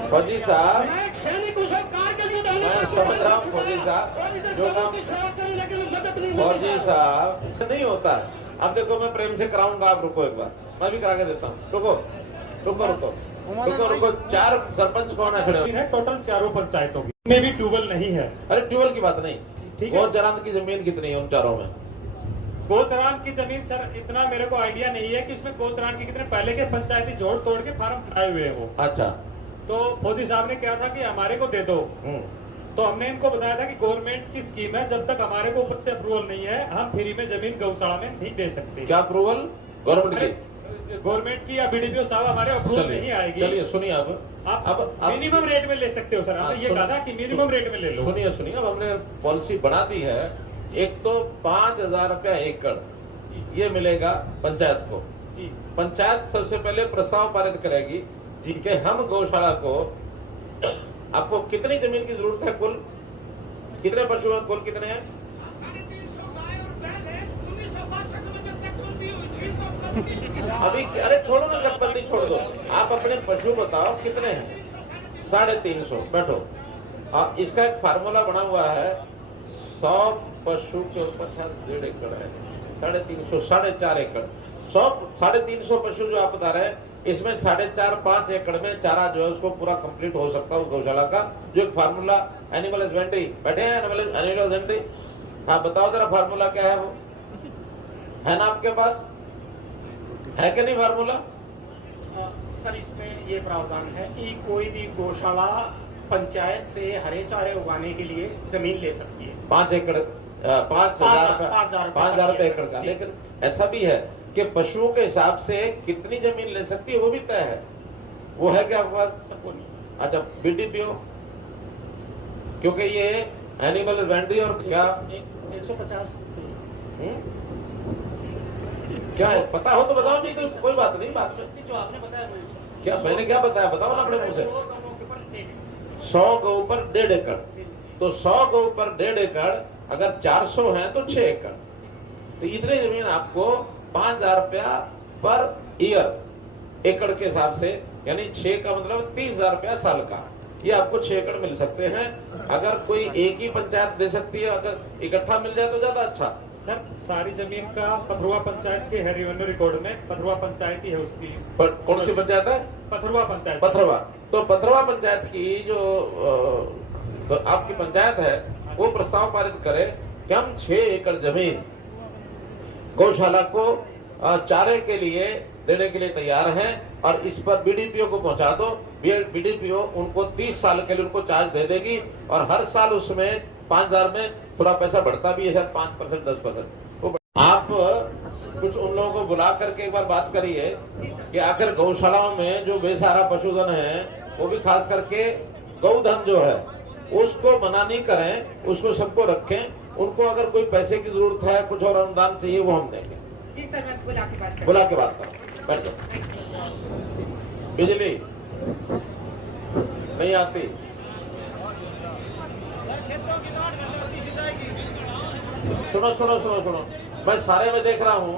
फौजी साहब, मैं एक सैनिक हूँ, सब कार के लिए मैं समझ रहा हूँ फौजी साहब, जो काम की सेवा करें लेकिन मदद नहीं फौजी मिलती। साहब नहीं होता। अब देखो मैं प्रेम से कराऊंगा, आप रुको एक बार, मैं भी करा के देता हूँ। रुको रुको रुको रुको रुको 4 सरपंच कौन है खड़े है टोटल 4 पंचायतों की, में भी ट्यूबवेल नहीं है। अरे ट्यूबवेल की बात नहीं, ठीक है। गोचरान की जमीन कितनी है उन 4 में? गोचरान की जमीन सर इतना मेरे को आइडिया नहीं है कि इसमें गोचरान की कितने पहले के पंचायती जोड़ तोड़ के फार्म बनाए हुए हैं वो। अच्छा, तो मोदी साहब ने कहा था कि हमारे को दे दो, तो हमने इनको बताया था कि गवर्नमेंट की स्कीम है, जब तक हमारे को ऊपर से अप्रूवल नहीं है हम फ्री में जमीन गौशाला में नहीं दे सकते। क्या अप्रूवल? गवर्नमेंट की, गवर्नमेंट की या बीडीपीओ साहब हमारे अप्रूवल नहीं आएगी। चलिए सुनिए, अब मिनिमम रेट में ले सकते हो सर, हमने ये कहा था कि मिनिमम रेट में ले लो। सुनिए अब हमने पॉलिसी बना दी है एक तो 5,000 रुपया एकड़ ये मिलेगा पंचायत को। जी पंचायत सबसे पहले प्रस्ताव पारित करेगी जी कि हम गौशाला को, आपको कितनी जमीन की जरूरत है, कुल कितने पशु हैं, कुल कितने हैं? 350 गाय और बैल है। 1962 में जब चकबंदी हुई थी तो अभी अरे छोड़ो ना, चकबंदी छोड़ दो, आप अपने पशु बताओ कितने हैं? 350। बैठो। इसका एक फार्मूला बना हुआ है, 100 पशु के ऊपर शायद 1.5 एकड़ है, 350, 4.5 एकड़। 350 पशु जो आप बता रहे हैं, इसमें 4.5-5 एकड़ में चारा जो है उसको पूरा कंप्लीट हो सकता है उस गौशाला का, जो एक फार्मूला एनिमल हस्बेंड्री, बैठे हैं एनिमल हस्बेंड्री, हाँ बताओ जरा फार्मूला क्या है, वो है ना आपके पास, है कि नहीं फार्मूला? सर इसमें ये प्रावधान है कि कोई भी गौशाला पंचायत से हरे चारे उगाने के लिए जमीन ले सकती है 5 एकड़ 5,000 रुपए एकड़ का। लेकिन ऐसा भी है कि पशुओं के हिसाब से कितनी जमीन ले सकती है वो भी तय है, वो है क्या आपके पास? सबको नहीं। अच्छा बीडीपीओ, क्योंकि ये एनिमल हस्बेंड्री और क्या 150 क्या है पता हो तो बताओ, नहीं तो कोई बात नहीं, बात में जो आपने बताया क्या मैंने क्या बताया बताओ ना अपने मुंह से। 100 गौ पर 1.5 एकड़, तो 100 गौ पर 1.5 एकड़, अगर 400 है तो 6 एकड़, तो इतनी जमीन आपको 5,000 रुपया पर ईयर एकड़ के हिसाब से, यानी 6 का मतलब 30,000 रुपया साल का, ये आपको 6 एकड़ मिल सकते हैं। अगर कोई एक ही पंचायत दे सकती है, अगर इकट्ठा मिल जाए तो ज्यादा अच्छा। सर सारी जमीन का पथरुआ पंचायत के है रेवेन्यू रिकॉर्ड में, पथरुआ पंचायत ही है उसकी। पर कौन सी पंचायत है? पथरुआ पंचायत। पथरवा। तो पथरवा पंचायत की जो आपकी पंचायत है वो प्रस्ताव पारित करे कि हम 6 एकड़ जमीन गौशाला को चारे के लिए देने के लिए तैयार हैं, और इस पर बीडीपीओ को पहुंचा दो। बीडीपीओ उनको 30 साल के लिए उनको चार्ज दे देगी, और हर साल उसमें 5,000 में थोड़ा पैसा बढ़ता भी है, शायद 5% 10%। आप कुछ उन लोगों को बुला करके एक बार बात करिए कि आखिर गौशालाओं में जो बेसहारा पशुधन है, वो भी खास करके गौधन जो है उसको मना नहीं करें, उसको सबको रखें। उनको अगर कोई पैसे की जरूरत है, कुछ और अनुदान चाहिए, वो हम देंगे। जी सर, मैं बुला के बात करो, बैठ जाओ। बिजली नहीं आती, सुनो, मैं सारे में देख रहा हूँ,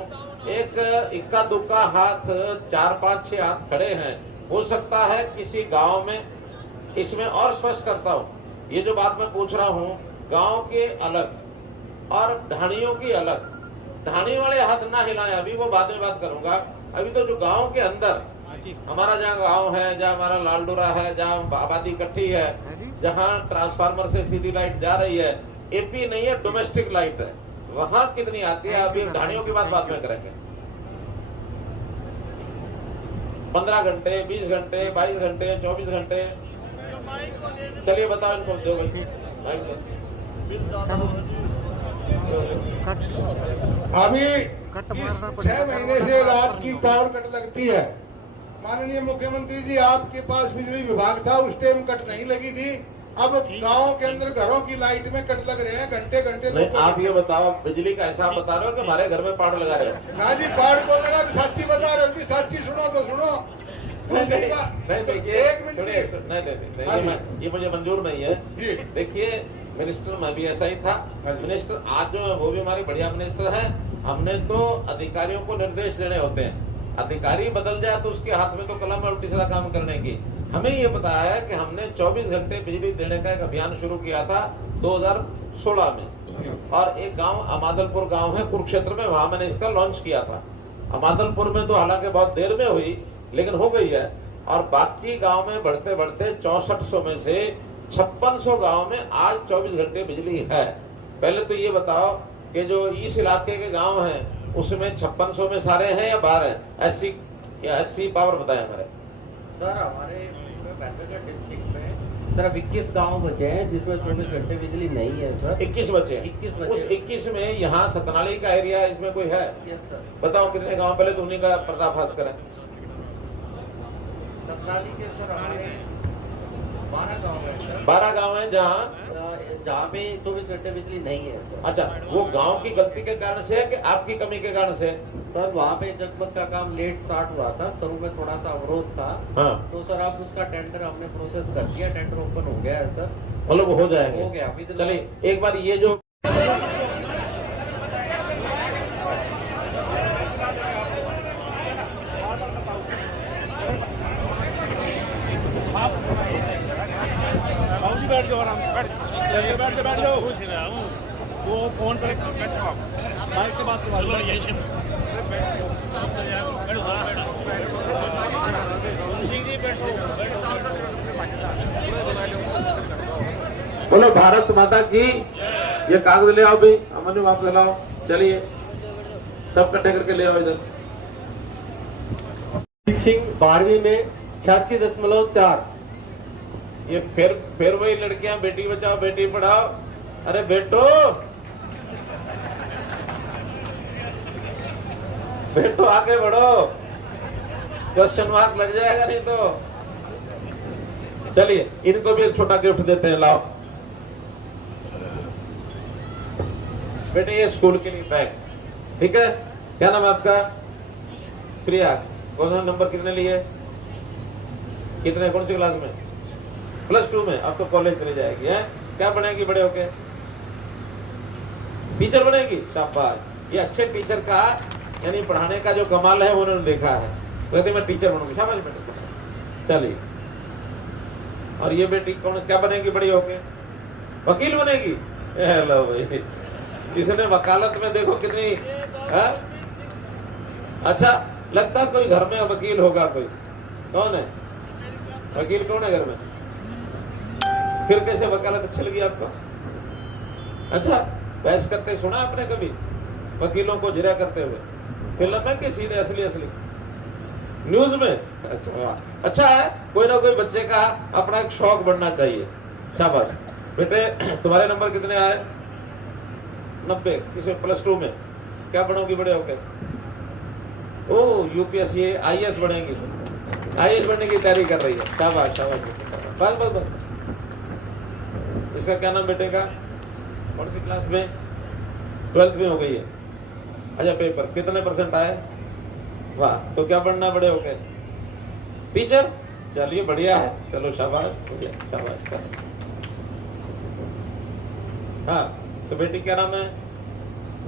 एक इक्का दुक्का हाथ, 4-5-6 हाथ खड़े हैं। हो सकता है किसी गांव में, इसमें और स्पष्ट करता हूँ, ये जो बात मैं पूछ रहा हूँ, गांव के अलग और ढाणियों की अलग। ढाणी वाले हाथ ना हिलाएं, अभी वो बाद में बात करूंगा। अभी तो जो गांव के अंदर, हमारा जहाँ गांव है, जहाँ हमारा लालडोरा है, जहाँ आबादी इकट्ठी है, जहाँ ट्रांसफार्मर से सीधी लाइट जा रही है, एपी नहीं है, डोमेस्टिक लाइट है, वहां कितनी आती है? अभी ढाणियों की बात बाद में करेंगे। 15 घंटे, 20 घंटे, 22 घंटे, 24 घंटे, चलिए बताओ इनको, दो अभी इस 6 महीने से रात की पावर कट लगती है। माननीय मुख्यमंत्री जी, आपके पास बिजली विभाग था, उस टाइम कट नहीं लगी थी। अब गांव के अंदर घरों की लाइट में कट लग रहे हैं, घंटे घंटे। नहीं, आप ये बताओ, बिजली का हिसाब बता रहे हो कि हमारे घर में पाड़ लगा रहे हो? ना जी, पाड़ को लगा, सच्ची बता रहे हो जी, सच्ची सुनो तो सुनो। नहीं देखिए, ये मुझे मंजूर नहीं है। देखिए, मिनिस्टर में भी ऐसा ही था। मिनिस्टर आज जो है वो भी हमारे बढ़िया मिनिस्टर है। हमने तो अधिकारियों को निर्देश देने होते हैं, अधिकारी बदल जाए तो उसके हाथ में तो कलम है उल्टी सीधा काम करने की। हमें ये पता है कि हमने 24 घंटे बिजली देने का एक अभियान शुरू किया था 2016 में, और एक गांव अमादलपुर गांव है कुरुक्षेत्र में, वहां मैंने इसका लॉन्च किया था। अमादलपुर में तो हालांकि बहुत देर में हुई, लेकिन हो गई है। और बाकी गांव में बढ़ते बढ़ते 6400 में से 5600 गांव में आज 24 घंटे बिजली है। पहले तो ये बताओ कि जो इस इलाके के गांव हैं उसमें 5600 में सारे हैं या बाहर हैं? एससी पावर बताए हमारे सर। हमारे डिस्ट्रिक्ट में सर अब 21 गांव बचे हैं जिसमें 24 घंटे बिजली नहीं है सर। 21 बचे हैं। 21 उस 21 में यहाँ सतनाली का एरिया इसमें कोई है? Yes sir. बताओ कितने गांव, पहले तो उन्हीं का पर्दाफाश करें। सतनाली के सर हमारे 12 गांव है सर। 12 गांव है जहाँ जहाँ पे 24 घंटे बिजली नहीं है सर। अच्छा, वो गांव की गलती के कारण से है कि आपकी कमी के कारण से? सर वहाँ पे जगमग का काम लेट स्टार्ट हुआ था, शुरू में थोड़ा सा अवरोध था। हाँ, तो सर अब उसका टेंडर हमने प्रोसेस कर दिया, टेंडर ओपन हो गया है सर। मतलब हो जाएंगे? हो गया अभी तो। चलिए एक बार ये जो बैठ जाओ आराम से, बैठ जाओ। वो फोन पर माइक से बात करवा लो। बोलो भारत माता की। ये कागज ले आओ भी, अमन वापस लाओ। चलिए सब इकट्ठे करके ले आओ इधर। सिंह 12वीं में 86.4। ये फिर वही लड़कियां, बेटी बचाओ बेटी पढ़ाओ। अरे बेटो बेटो आगे बढ़ो, क्वेश्चन मार्क लग जाएगा नहीं तो। चलिए इनको भी एक छोटा गिफ्ट देते हैं, लाओ बेटे, ये स्कूल के लिए बैग। ठीक है, क्या नाम है आपका? प्रिया। कौन सा नंबर कितने लिए? कितने, कौन सी क्लास में? +2 में। अब तो कॉलेज चली जाएगी है? क्या बनेगी बड़े होके? टीचर बनेगी। शाबाश। ये अच्छे टीचर का यानी पढ़ाने का जो कमाल है वो उन्होंने देखा है। कहते मैं टीचर बनूंगी। शाबाश बेटे। चलिए, और ये बेटी कौन, क्या बनेगी बड़ी होके? वकील बनेगी। हेलो भाई, इसने वकालत में देखो कितनी है? अच्छा, लगता कोई घर में वकील होगा। कोई कौन है वकील? कौन है घर में? फिर कैसे वकालत अच्छी लगी आपको? अच्छा, बहस करते सुना आपने कभी वकीलों को जिरा करते हुए? फिल्म में कि सीधे असली न्यूज में? अच्छा है, कोई ना कोई बच्चे का अपना एक शौक बनना चाहिए। शाबाश बेटे। तुम्हारे नंबर कितने आए? 90। किसे? +2 में। क्या बनोगी बड़े होके? ओ यूपीएससी IAS बनेगी। IAS बनने की तैयारी कर रही है। शाबाश शाबाश। बस बस बस। इसका क्या नाम बेटे का? कौन सी क्लास में? 12th में हो गई है। अच्छा, पेपर कितने % आए? वाह, तो क्या बनना बड़े होके? टीचर। चलिए बढ़िया है, चलो शाबाश, बढ़िया, शाबाश। हाँ, तो बेटी क्या नाम है?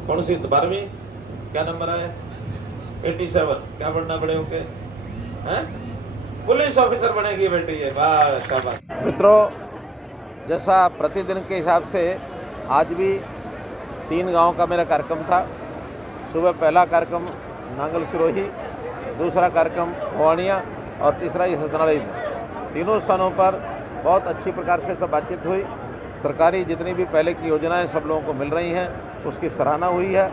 कौन सी? 12वीं। क्या नंबर आए? 87। क्या बनना बड़े होके? हैं? पुलिस ऑफिसर बनेगी बेटी ये। वाह शाबाश। मित्रों, जैसा प्रतिदिन के हिसाब से आज भी 3 गांव का मेरा कार्यक्रम था। सुबह पहला कार्यक्रम नांगल सिरोही, दूसरा कार्यक्रम भवानिया और तीसरा ही सतनाड़ी में। तीनों स्थानों पर बहुत अच्छी प्रकार से सब बातचीत हुई। सरकारी जितनी भी पहले की योजनाएं सब लोगों को मिल रही हैं, उसकी सराहना हुई है।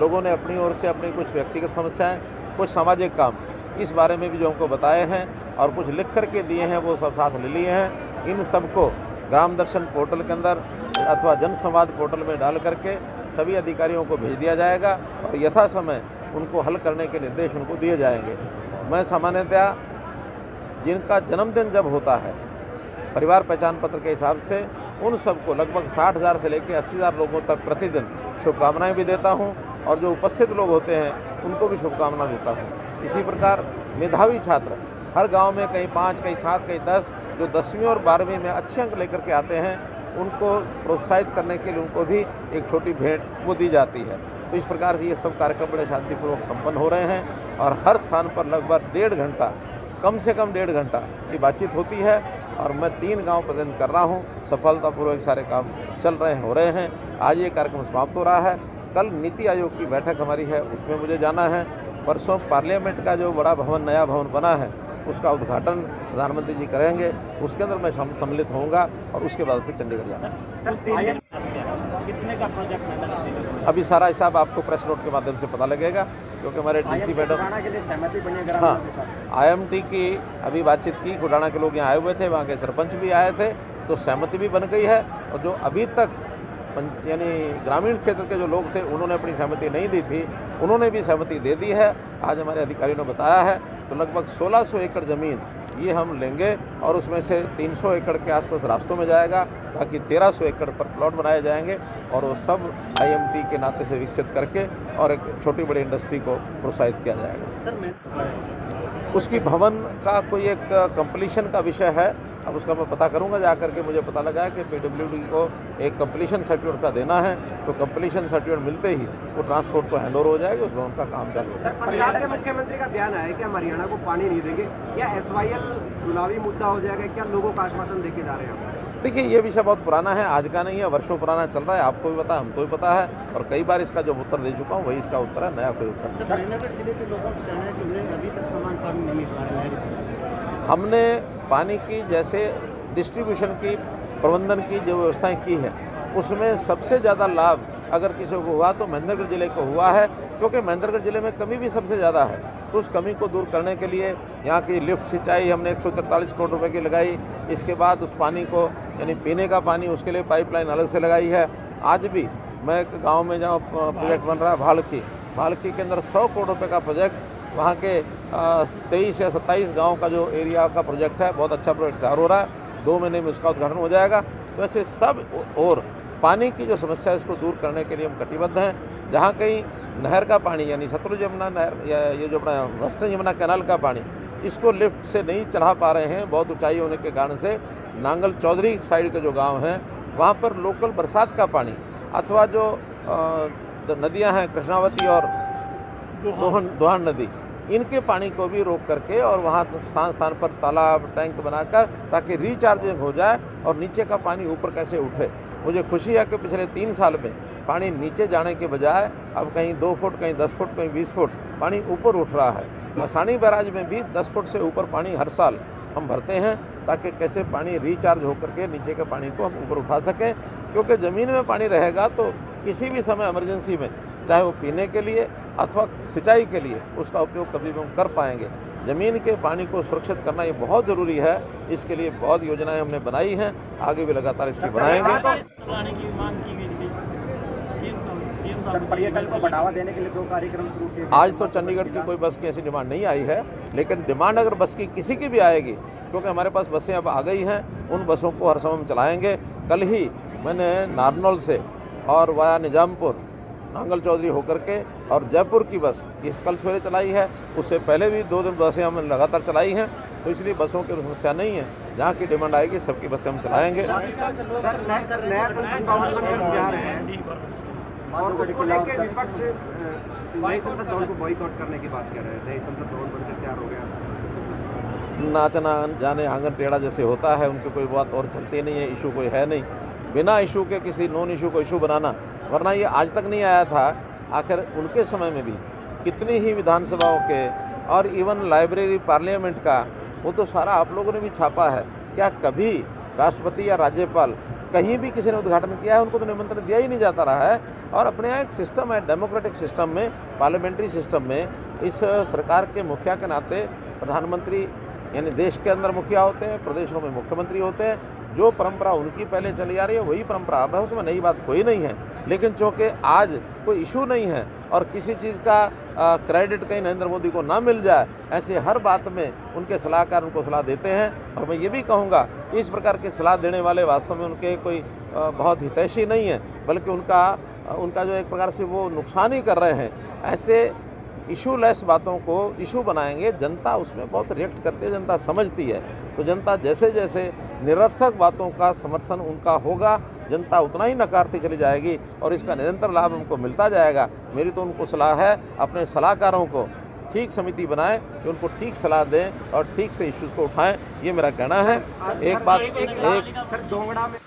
लोगों ने अपनी ओर से अपनी कुछ व्यक्तिगत समस्याएं, कुछ सामाजिक काम, इस बारे में भी जो हमको बताए हैं और कुछ लिख कर के दिए हैं, वो सब साथ ले लिए हैं। इन सबको ग्राम दर्शन पोर्टल के अंदर अथवा जन संवाद पोर्टल में डाल करके सभी अधिकारियों को भेज दिया जाएगा और यथा समय उनको हल करने के निर्देश उनको दिए जाएंगे। मैं सामान्यतया जिनका जन्मदिन जब होता है परिवार पहचान पत्र के हिसाब से, उन सबको लगभग 60,000 से लेकर 80,000 लोगों तक प्रतिदिन शुभकामनाएं भी देता हूं और जो उपस्थित लोग होते हैं उनको भी शुभकामना देता हूं। इसी प्रकार मेधावी छात्र हर गांव में कहीं 5, कहीं 7, कहीं 10 जो 10वीं और 12वीं में अच्छे अंक लेकर के आते हैं, उनको प्रोत्साहित करने के लिए उनको भी एक छोटी भेंट वो दी जाती है। तो इस प्रकार से ये सब कार्यक्रम बड़े शांतिपूर्वक संपन्न हो रहे हैं और हर स्थान पर लगभग 1.5 घंटा, कम से कम 1.5 घंटा की बातचीत होती है और मैं 3 गांव प्रतिदिन कर रहा हूं। सफलतापूर्वक सारे काम चल रहे हैं, हो रहे हैं। आज ये कार्यक्रम समाप्त हो रहा है। कल नीति आयोग की बैठक हमारी है, उसमें मुझे जाना है। परसों पार्लियामेंट का जो बड़ा भवन, नया भवन बना है, उसका उद्घाटन प्रधानमंत्री जी करेंगे, उसके अंदर मैं सम्मिलित होऊंगा और उसके बाद फिर चंडीगढ़ जाना। कितने का प्रोजेक्ट? अभी सारा हिसाब आपको प्रेस नोट के माध्यम से पता लगेगा, क्योंकि हमारे डीसी मैडम, हाँ, IMT की अभी बातचीत की। खुडाना के लोग यहाँ आए हुए थे, वहाँ के सरपंच भी आए थे, तो सहमति भी बन गई है। और जो अभी तक यानी ग्रामीण क्षेत्र के जो लोग थे उन्होंने अपनी सहमति नहीं दी थी, उन्होंने भी सहमति दे दी है। आज हमारे अधिकारियों ने बताया है। तो लगभग 1600 एकड़ ज़मीन ये हम लेंगे और उसमें से 300 एकड़ के आसपास रास्तों में जाएगा, बाकी 1300 एकड़ पर प्लॉट बनाए जाएंगे और वो सब IMT के नाते से विकसित करके और एक छोटी बड़ी इंडस्ट्री को प्रोत्साहित किया जाएगा। सर मैं उसकी भवन का कोई एक कंप्लीशन का विषय है, अब उसका मैं पता करूंगा जा करके। मुझे पता लगा है कि PWD को एक कंप्लीशन सर्टिफिकेट का देना है, तो कंप्लीशन सर्टिफिकेट मिलते ही वो ट्रांसपोर्ट को हैंडओवर हो जाएगी, उसमें उनका काम चालू हो जाएगा। पंजाब के मुख्यमंत्री का बयान है कि हम हरियाणा को पानी नहीं देंगे, क्या SYL चुनावी मुद्दा हो जाएगा, क्या लोगों का आश्वासन देके जा रहे हैं? देखिए, ये विषय बहुत पुराना है, आज का नहीं है, वर्षों पुराना चल रहा है, आपको भी पता है, हमको भी पता है, और कई बार इसका जो उत्तर दे चुका हूँ वही इसका उत्तर है, नया कोई उत्तर नहीं। महेंद्रगढ़ जिले के लोगों का कहना है कि उन्हें अभी तक समान पानी नहीं मिल रहा है। हमने पानी की जैसे डिस्ट्रीब्यूशन की, प्रबंधन की जो व्यवस्थाएं की है, उसमें सबसे ज़्यादा लाभ अगर किसी को हुआ तो महेंद्रगढ़ जिले को हुआ है, क्योंकि महेंद्रगढ़ जिले में कमी भी सबसे ज़्यादा है। तो उस कमी को दूर करने के लिए यहाँ की लिफ्ट सिंचाई हमने 143 करोड़ रुपए की लगाई। इसके बाद उस पानी को, यानी पीने का पानी, उसके लिए पाइपलाइन अलग से लगाई है। आज भी मैं एक गाँव में जहाँ प्रोजेक्ट बन रहा है भालखी के अंदर 100 करोड़ रुपये का प्रोजेक्ट, वहाँ के 23 या 27 गाँव का जो एरिया का प्रोजेक्ट है, बहुत अच्छा प्रोजेक्ट तैयार हो रहा है, 2 महीने में उसका उद्घाटन हो जाएगा। तो ऐसे सब और पानी की जो समस्या है इसको दूर करने के लिए हम कटिबद्ध हैं। जहाँ कहीं नहर का पानी, यानी सतलुज यमुना नहर या ये जो अपना वेस्टर्न यमुना कैनाल का पानी, इसको लिफ्ट से नहीं चढ़ा पा रहे हैं, बहुत ऊंचाई होने के कारण से, नांगल चौधरी साइड के जो गांव हैं वहाँ पर लोकल बरसात का पानी अथवा जो नदियाँ हैं कृष्णावती और दोहान नदी, इनके पानी को भी रोक करके और वहाँ स्थान स्थान पर तालाब, टैंक बनाकर, ताकि रिचार्जिंग हो जाए और नीचे का पानी ऊपर कैसे उठे। मुझे खुशी है कि पिछले 3 साल में पानी नीचे जाने के बजाय अब कहीं 2 फुट, कहीं 10 फुट, कहीं 20 फुट पानी ऊपर उठ रहा है। मसानी बैराज में भी 10 फुट से ऊपर पानी हर साल हम भरते हैं, ताकि कैसे पानी रिचार्ज होकर के नीचे के पानी को हम ऊपर उठा सकें। क्योंकि ज़मीन में पानी रहेगा तो किसी भी समय इमरजेंसी में, चाहे वो पीने के लिए अथवा सिंचाई के लिए, उसका उपयोग कभी भी हम कर पाएंगे। ज़मीन के पानी को सुरक्षित करना ये बहुत ज़रूरी है। इसके लिए बहुत योजनाएं हमने बनाई हैं, आगे भी लगातार इसकी बनाएंगे। पर्यटन को बढ़ावा देने के लिए 2 कार्यक्रम शुरू किए। आज तो चंडीगढ़ की कोई बस की ऐसी डिमांड नहीं आई है, लेकिन डिमांड अगर बस की किसी की भी आएगी, क्योंकि हमारे पास बसें अब आ गई हैं, उन बसों को हर समय हम चलाएँगे। कल ही मैंने नारनौल से और वाया निजामपुर, नांगल चौधरी होकर के और जयपुर की बस इस कल सवेरे चलाई है। उससे पहले भी 2 दिन बसें हमने लगातार चलाई हैं, तो इसलिए बसों की समस्या नहीं है। जहाँ की डिमांड आएगी सबकी बसें हम चलाएँगे। और उसको लेके विपक्ष नई संसद भवन को बॉयकॉट करने की बात कर रहे थे। नई संसद भवन बनकर तैयार हो गया, नाचना जाने आंगन टेढ़ा जैसे होता है, उनकी कोई बात और चलती नहीं है, इशू कोई है नहीं। बिना इशू के किसी नॉन इशू को इशू बनाना, वरना ये आज तक नहीं आया था। आखिर उनके समय में भी कितनी ही विधानसभाओं के और इवन लाइब्रेरी पार्लियामेंट का, वो तो सारा आप लोगों ने भी छापा है। क्या कभी राष्ट्रपति या राज्यपाल कहीं भी किसी ने उद्घाटन किया है? उनको तो निमंत्रण दिया ही नहीं जाता रहा है। और अपने यहाँ एक सिस्टम है, डेमोक्रेटिक सिस्टम में, पार्लियामेंट्री सिस्टम में, इस सरकार के मुखिया के नाते प्रधानमंत्री, यानी देश के अंदर मुखिया होते हैं, प्रदेशों में मुख्यमंत्री होते हैं। जो परंपरा उनकी पहले चली आ रही है वही परंपरा अब है, उसमें नई बात कोई नहीं है। लेकिन चूँकि आज कोई इशू नहीं है और किसी चीज़ का क्रेडिट कहीं नरेंद्र मोदी को ना मिल जाए, ऐसे हर बात में उनके सलाहकार उनको सलाह देते हैं। और मैं ये भी कहूँगा कि इस प्रकार की सलाह देने वाले वास्तव में उनके कोई बहुत हितैषी नहीं है, बल्कि उनका जो एक प्रकार से वो नुकसान ही कर रहे हैं। ऐसे इशू लेस बातों को इशू बनाएंगे, जनता उसमें बहुत रिएक्ट करती है, जनता समझती है। तो जनता जैसे जैसे निरर्थक बातों का समर्थन उनका होगा, जनता उतना ही नकारती चली जाएगी और इसका निरंतर लाभ हमको मिलता जाएगा। मेरी तो उनको सलाह है, अपने सलाहकारों को ठीक समिति बनाएं कि उनको ठीक सलाह दें और ठीक से इश्यूज़ को उठाएं, ये मेरा कहना है। एक बात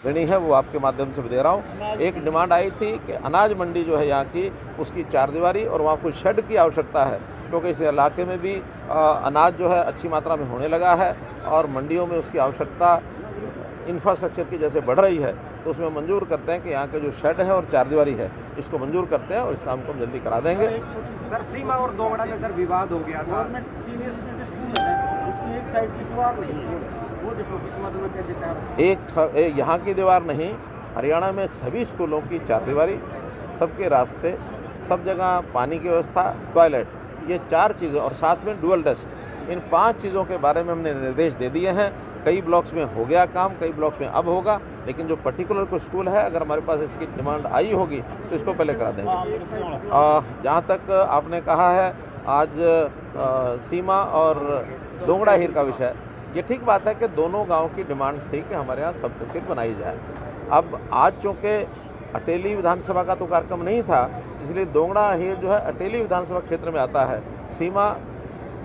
देनी है, वो आपके माध्यम से दे रहा हूँ। एक डिमांड आई थी कि अनाज मंडी जो है यहाँ की, उसकी 4 दीवारी और वहाँ कुछ शेड की आवश्यकता है, क्योंकि इस इलाके में भी अनाज जो है अच्छी मात्रा में होने लगा है और मंडियों में उसकी आवश्यकता इंफ्रास्ट्रक्चर की जैसे बढ़ रही है, तो उसमें मंजूर करते हैं कि यहाँ के जो शेड है और 4 दीवारी है, इसको मंजूर करते हैं और इस काम को हम जल्दी करा देंगे। सर, सीमा और दोगड़ा में सर विवाद हो गया था। गवर्नमेंट सीनियर सेकेंडरी स्कूल है, उसकी एक साइड की दीवार नहीं है, वो देखो किस्मत में कैसे तैयार। एक यहाँ की दीवार नहीं, हरियाणा में सभी स्कूलों की 4 दीवारी, सबके रास्ते, सब जगह पानी की व्यवस्था, टॉयलेट, ये 4 चीज़ें और साथ में डुअल डेस्क, इन 5 चीज़ों के बारे में हमने निर्देश दे दिए हैं। कई ब्लॉक्स में हो गया काम, कई ब्लॉक्स में अब होगा, लेकिन जो पर्टिकुलर कोई स्कूल है, अगर हमारे पास इसकी डिमांड आई होगी तो इसको पहले करा देंगे। जहाँ तक आपने कहा है आज सीमा और दोंगड़ा हीर का विषय, ये ठीक बात है कि दोनों गांव की डिमांड थी कि हमारे यहाँ सब तहसील बनाई जाए। अब आज चूँकि अटेली विधानसभा का तो कार्यक्रम नहीं था, इसलिए दोंगड़ा हीर जो है अटेली विधानसभा क्षेत्र में आता है, सीमा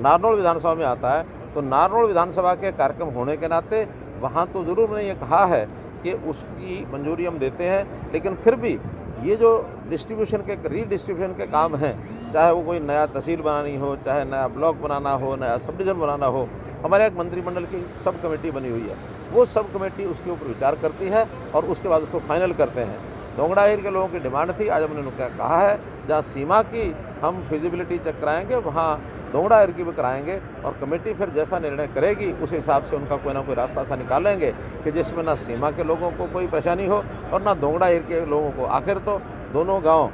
नारनौल विधानसभा में आता है। तो नारनौल विधानसभा के कार्यक्रम होने के नाते वहाँ तो ज़रूर मैंने ये कहा है कि उसकी मंजूरी हम देते हैं, लेकिन फिर भी ये जो डिस्ट्रीब्यूशन के रीडिस्ट्रीब्यूशन के काम हैं, चाहे वो कोई नया तहसील बनानी हो, चाहे नया ब्लॉक बनाना हो, नया सब डिवीज़न बनाना हो, हमारे एक मंत्रिमंडल की सब कमेटी बनी हुई है। वो सब कमेटी उसके ऊपर विचार करती है और उसके बाद उसको फाइनल करते हैं। दोंगड़ा हीर के लोगों की डिमांड थी, आज हमने उनको कहा है जहाँ सीमा की हम फिजिबिलिटी चेक कराएंगे, वहाँ दोंगड़ा हीर की भी कराएंगे और कमेटी फिर जैसा निर्णय करेगी उस हिसाब से उनका कोई ना कोई रास्ता सा निकालेंगे कि जिसमें ना सीमा के लोगों को कोई परेशानी हो और ना दोंगड़ा हीर के लोगों को। आखिर तो दोनों गांव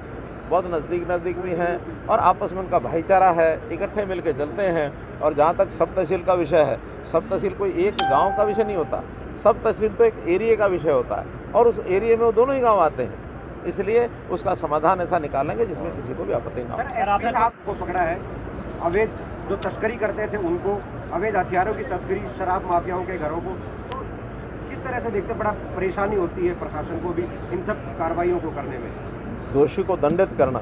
बहुत नज़दीक भी हैं और आपस में उनका भाईचारा है, इकट्ठे मिल के चलते हैं। और जहाँ तक सब तहसील का विषय है, सब तहसील कोई एक गाँव का विषय नहीं होता, सब तहसील तो एक एरिया का विषय होता है और उस एरिया में वो दोनों ही गाँव आते हैं, इसलिए उसका समाधान ऐसा निकालेंगे जिसमें किसी को भी आपत्ति ना हो। सर, एसपी साहब को पकड़ा है, अवैध जो तस्करी करते थे उनको, अवैध हथियारों की तस्करी, शराब माफियाओं के घरों को किस तरह से देखते, बड़ा परेशानी होती है प्रशासन को भी इन सब कार्रवाइयों को करने में। दोषी को दंडित करना,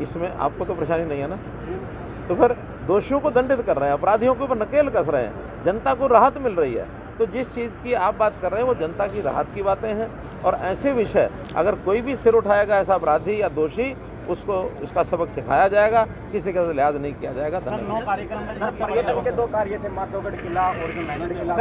इसमें आपको तो परेशानी नहीं है ना, तो फिर दोषियों को दंडित कर रहे हैं, अपराधियों के ऊपर नकेल कस रहे हैं, जनता को राहत मिल रही है। तो जिस चीज़ की आप बात कर रहे हैं वो जनता की राहत की बातें हैं और ऐसे विषय अगर कोई भी सिर उठाएगा ऐसा अपराधी या दोषी, उसको उसका सबक सिखाया जाएगा, किसी का लिहाज नहीं किया जाएगा। धन्यवाद। पर्यटन के 2 कार्य थे, माधवगढ़ किला और जो मैनगढ़ किला।